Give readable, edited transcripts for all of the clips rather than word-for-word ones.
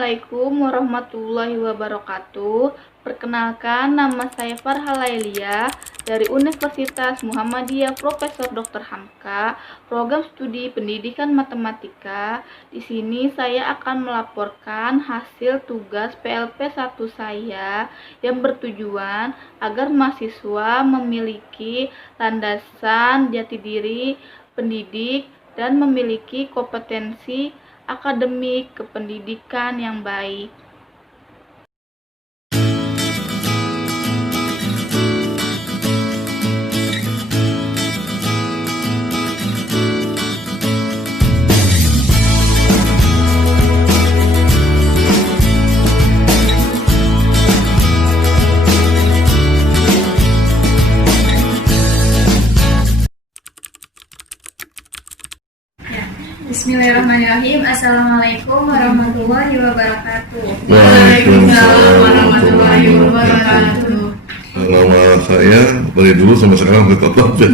Assalamualaikum warahmatullahi wabarakatuh. Perkenalkan, nama saya Farha Lailia dari Universitas Muhammadiyah Profesor Dr. Hamka, program studi pendidikan matematika. Di sini saya akan melaporkan hasil tugas PLP 1 saya yang bertujuan agar mahasiswa memiliki landasan jati diri pendidik dan memiliki kompetensi akademik kependidikan yang baik. Bismillahirrahmanirrahim. Assalamualaikum warahmatullahi wabarakatuh. Waalaikumsalam warahmatullahi wabarakatuh. Nama saya dari dulu sampai sekarang tetap ya.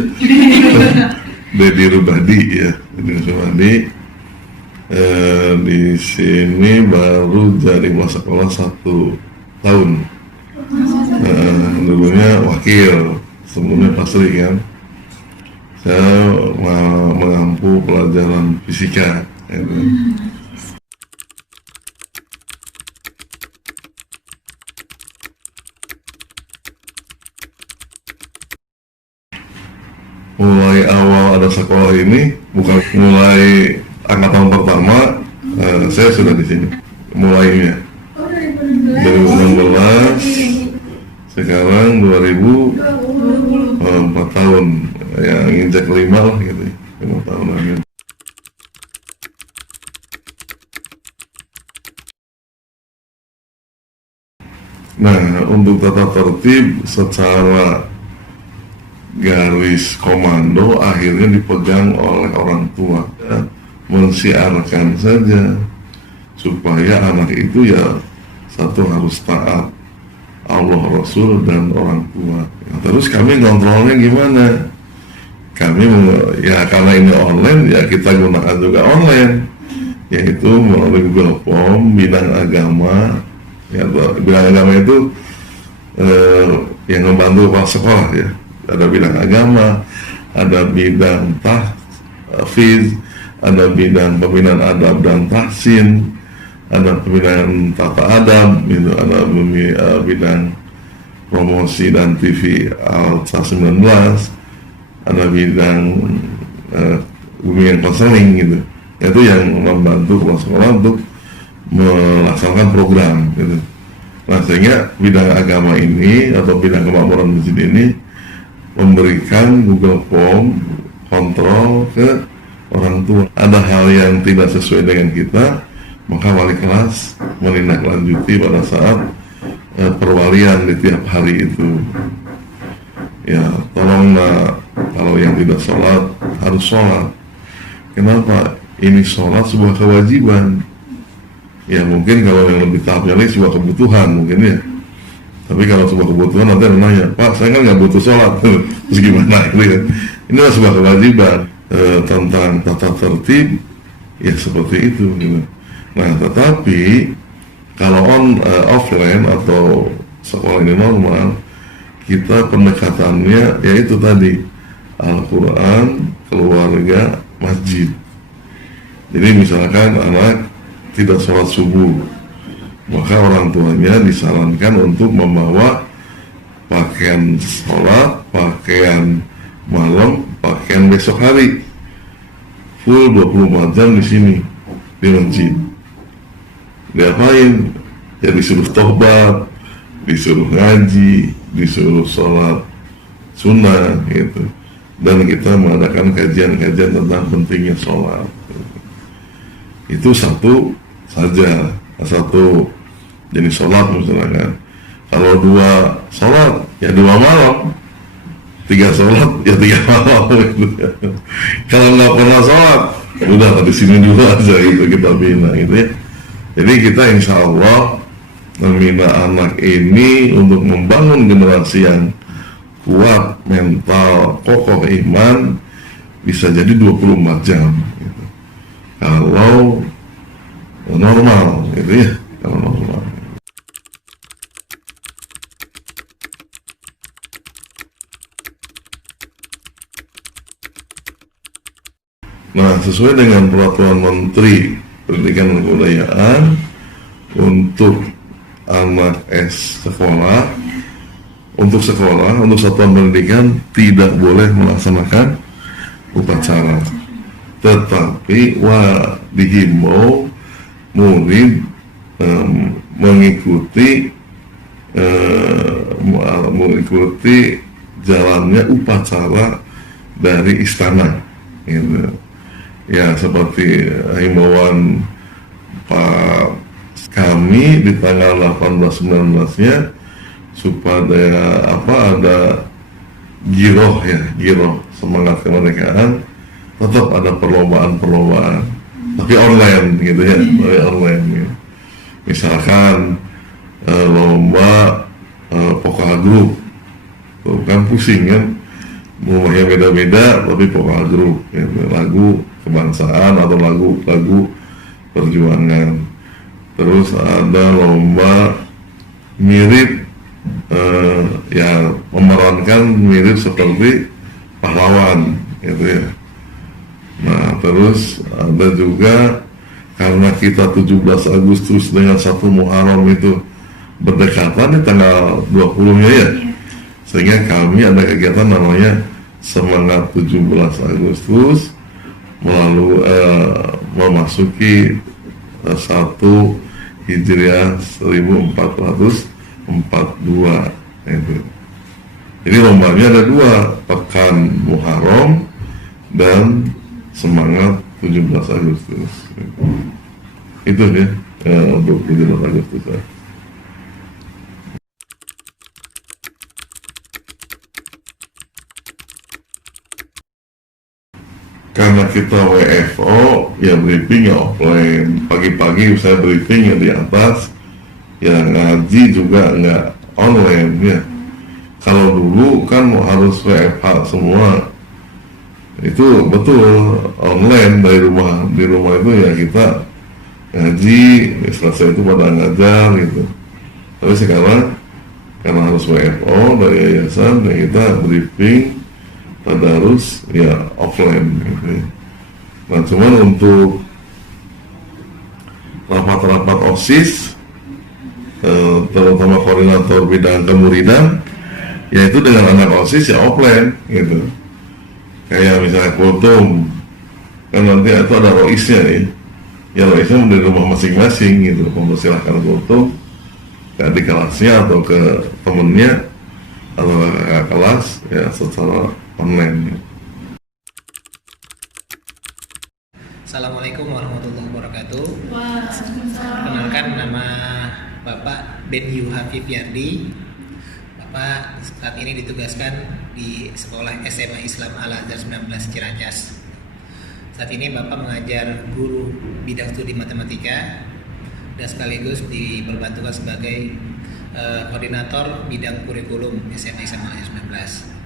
Dedi Rubadi ya, Dedi Rubadi. Di sini baru jadi masa sekolah 1 tahun. Dulunya wakil, sebelumnya pasri kan. Saya mengampu pelajaran fisika. Gitu. Mulai awal ada sekolah ini, bukan mulai angkatan pertama, saya sudah di sini. Mulainya 2016, sekarang 2004 tahun, yang injak 5 lah gitu, 5 tahun lagi. Nah, untuk tata tertib secara garis komando akhirnya dipegang oleh orang tua, ya, mensiarkan saja supaya anak itu ya satu harus taat Allah, Rasul, dan orang tua. Nah, terus kami kontrolnya gimana? Kami ya karena ini online ya kita gunakan juga online, yaitu melalui Google Form bidang agama. Ya, bidang agama itu yang membantu kepala sekolah ya. Ada bidang agama, ada bidang tahfiz, ada bidang pembinaan adab dan tahsin, ada pembinaan tata adab, gitu, ada bidang promosi dan TV Alta 19, ada bidang bimbingan konseling gitu. Itu yang membantu kepala sekolah untuk melaksanakan program gitu. Nah, sehingga bidang agama ini atau bidang kemakmuran masjid ini memberikan Google Form kontrol ke orang tua. Ada hal yang tidak sesuai dengan kita, maka wali kelas menindaklanjuti pada saat perwalian di tiap hari itu. Ya, tolonglah kalau yang tidak sholat harus sholat. Kenapa? Ini sholat sebuah kewajiban. Ya mungkin kalau yang lebih tahapnya lagi sebuah kebutuhan mungkin ya. Tapi kalau sebuah kebutuhan nanti ada nanya, Pak saya kan nggak butuh sholat, terus gimana itu ya? Ini adalah sebuah kewajiban tentang tata tertib, ya seperti itu. Gitu. Nah tetapi kalau offline atau sekolah ini normal, kita pendekatannya yaitu tadi Al-Quran, keluarga, masjid. Jadi misalkan anak tidak sholat subuh, maka orang tuanya disarankan untuk membawa pakaian sholat, pakaian malam, pakaian besok hari, full 24 jam di sini di masjid. Diapain? Ya disuruh tobat, disuruh ngaji, disuruh sholat sunnah gitu. Dan kita mengadakan kajian-kajian tentang pentingnya sholat. Itu satu saja, satu jenis sholat misalkan. Kalau 2 sholat ya 2 malam, 3 sholat ya 3 malam gitu. Kalau nggak pernah sholat udah di sini dulu aja gitu kita bina gitu ya. Jadi kita insya Allah membina anak ini untuk membangun generasi yang kuat mental, kokoh iman, bisa jadi 24 jam gitu. Kalau normal gitu ya, Nah, sesuai dengan peraturan Menteri Pendidikan dan Kebudayaan, untuk anak sekolah, untuk satuan pendidikan tidak boleh melaksanakan upacara, tetapi dihimbau murid mengikuti jalannya upacara dari istana, gitu. Ya, seperti himbauan Pak kami di tanggal 18-19-nya, supaya ada giroh semangat kemerdekaan, tetap ada perlombaan tapi online gitu ya, online gitu. Misalkan lomba vokal grup, tuh kan pusing kan, rumahnya beda-beda tapi vokal grup gitu. Lagu kebangsaan atau lagu perjuangan. Terus ada lomba mirip memerankan mirip seperti pahlawan gitu ya. Nah, terus ada juga karena kita 17 Agustus dengan 1 Muharram itu berdekatan di tanggal 20-nya ya. Sehingga kami ada kegiatan namanya Semangat 17 Agustus melalui memasuki 1 Hijriah 1442 itu. Jadi lombanya ada 2, Pekan Muharram dan Semangat 17 Agustus. Itu ya untuk 17 Agustus ya. Karena kita WFO, ya briefing ya offline. Pagi-pagi saya briefing ya di atas, ya ngaji juga nggak online ya. Kalau dulu kan harus WFH semua, itu betul online dari rumah. Di rumah itu ya kita ngaji, selesai itu pada ngajar gitu. Tapi sekarang karena harus WFO dari yayasan, ya kita briefing tadarus ya offline gitu. Nah, cuman untuk rapat-rapat OSIS, terutama koordinator bidang kemuridan, yaitu dengan anak OSIS ya offline gitu. Kayak misalnya kultum, kan nanti itu ada roisnya nih, ya roisnya di rumah masing-masing gitu, mempersilahkan kultum ke adik kelasnya atau ke temennya atau ke kelas ya secara online. Assalamualaikum warahmatullahi wabarakatuh. Perkenalkan, nama Bapak Benyu Hafif Yardi. Bapak saat ini ditugaskan di Sekolah SMA Islam Al-Azhar 19 Ciracas. Saat ini Bapak mengajar guru bidang studi matematika dan sekaligus diperbantukan sebagai koordinator bidang kurikulum SMA Islam Al-Azhar 19.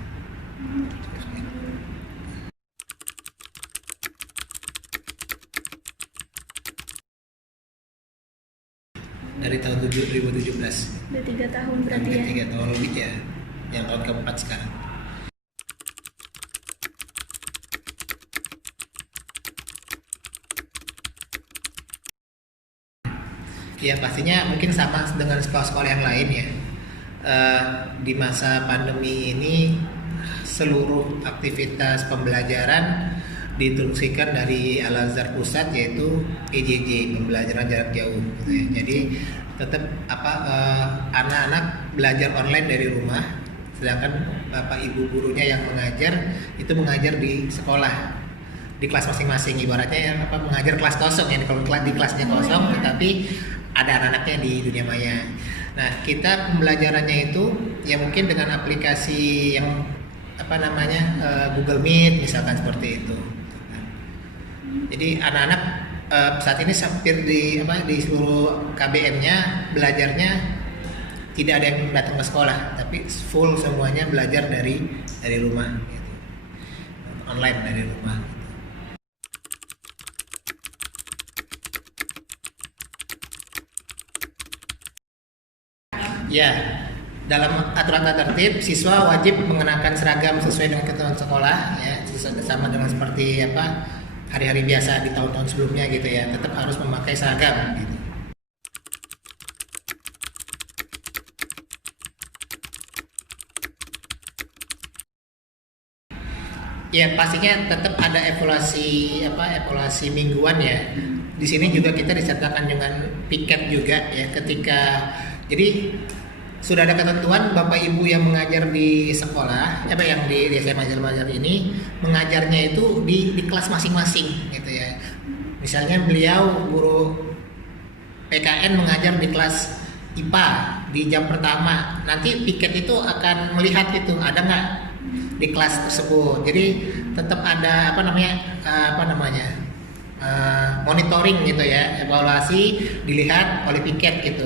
Dari tahun 2017. Udah 3 tahun berarti Hampir ya. 3 tahun lebih ya, yang tahun keempat sekarang. Ya pastinya mungkin sama dengan sekolah-sekolah yang lain ya. Di masa pandemi ini seluruh aktivitas pembelajaran diinstruksikan dari Al-Azhar Pusat, yaitu PJJ, pembelajaran jarak jauh gitu ya. Jadi tetap anak-anak belajar online dari rumah, sedangkan bapak ibu gurunya yang mengajar itu mengajar di sekolah, di kelas masing-masing, ibaratnya yang mengajar kelas kosong ya, kalau di kelasnya kosong tetapi ada anak-anaknya di dunia maya. Nah, kita pembelajarannya itu ya mungkin dengan aplikasi yang Google Meet misalkan, seperti itu. Jadi anak-anak saat ini hampir di seluruh KBM-nya belajarnya tidak ada yang datang ke sekolah, tapi full semuanya belajar dari rumah gitu. Online dari rumah. Ya, dalam aturan tata tertib siswa wajib mengenakan seragam sesuai dengan ketentuan sekolah ya, sama dengan seperti hari-hari biasa di tahun-tahun sebelumnya gitu ya, tetap harus memakai seragam gitu. Ya pastinya tetap ada evaluasi mingguan ya. Di sini juga kita disertakan dengan piket juga ya, ketika jadi sudah ada ketentuan Bapak Ibu yang mengajar di sekolah, yang di SMA Jalmajar ini mengajarnya itu di kelas masing-masing gitu ya. Misalnya beliau guru PKN mengajar di kelas IPA di jam pertama, nanti piket itu akan melihat itu ada nggak di kelas tersebut. Jadi tetap ada monitoring gitu ya, evaluasi dilihat oleh piket gitu.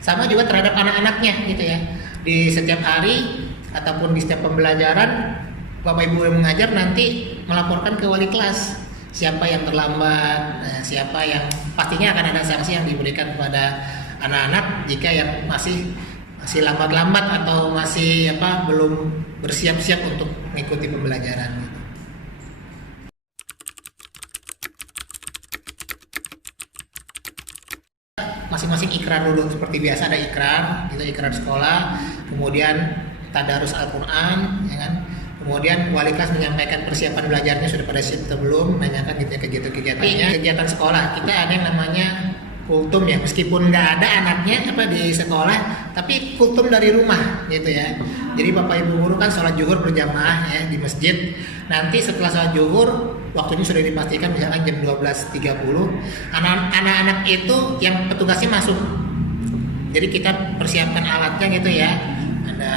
Sama juga terhadap anak-anaknya gitu ya. Di setiap hari ataupun di setiap pembelajaran Bapak Ibu yang mengajar nanti melaporkan ke wali kelas siapa yang terlambat, siapa yang pastinya akan ada sanksi yang diberikan kepada anak-anak jika yang masih lambat-lambat atau masih belum bersiap-siap untuk mengikuti pembelajaran. Masing-masing ikrar dulu seperti biasa, ada ikrar, itu ikrar sekolah, kemudian tadarus Al-Quran, ya kan? Kemudian wali kelas menyampaikan persiapan belajarnya sudah pada siap atau belum, menanyakan gitu ya kegiatan-kegiatannya, kegiatan sekolah. Kita ada yang namanya kultum ya, meskipun nggak ada anaknya di sekolah, tapi kultum dari rumah gitu ya. Jadi Bapak Ibu guru kan sholat zuhur berjamaah ya di masjid. Nanti setelah sholat zuhur waktunya sudah dipastikan misalkan jam 12.30, anak-anak itu yang petugasnya masuk. Jadi kita persiapkan alatnya gitu ya, ada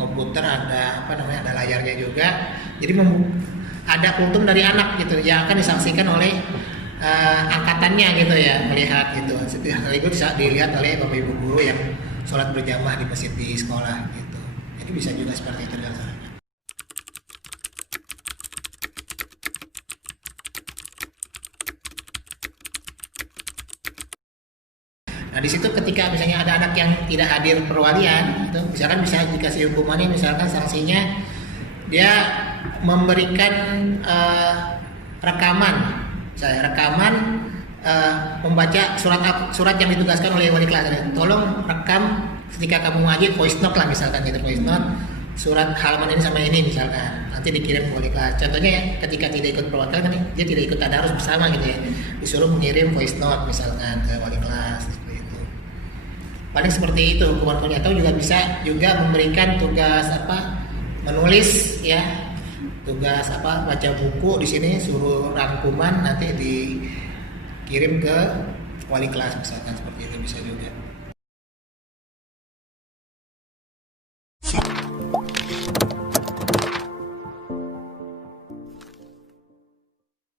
komputer, ada ada layarnya juga. Jadi ada kultum dari anak gitu yang akan disaksikan oleh angkatannya gitu ya, melihat gitu. Hal itu bisa dilihat oleh Bapak Ibu guru yang sholat berjamaah di masjid di sekolah gitu. Jadi bisa juga seperti itu dilaksanakan. Nah di situ ketika misalnya ada anak yang tidak hadir perwalian, itu misalkan bisa dikasih hukumannya, misalkan sanksinya dia memberikan rekaman, membaca surat yang ditugaskan oleh wali kelas. Tolong rekam ketika kamu ngaji, voice note lah misalkan gitu, voice note surat halaman ini sama ini misalkan, nanti dikirim ke wali kelas. Contohnya ya, ketika tidak ikut perwakilan kan dia tidak ikut tadarus bersama gitu ya, disuruh mengirim voice note misalkan ke wali kelas. Paling seperti itu hukuman-hukumannya. Atau juga bisa juga memberikan tugas menulis ya, tugas baca buku di sini, suruh rangkuman nanti dikirim ke wali kelas misalkan, seperti itu bisa juga.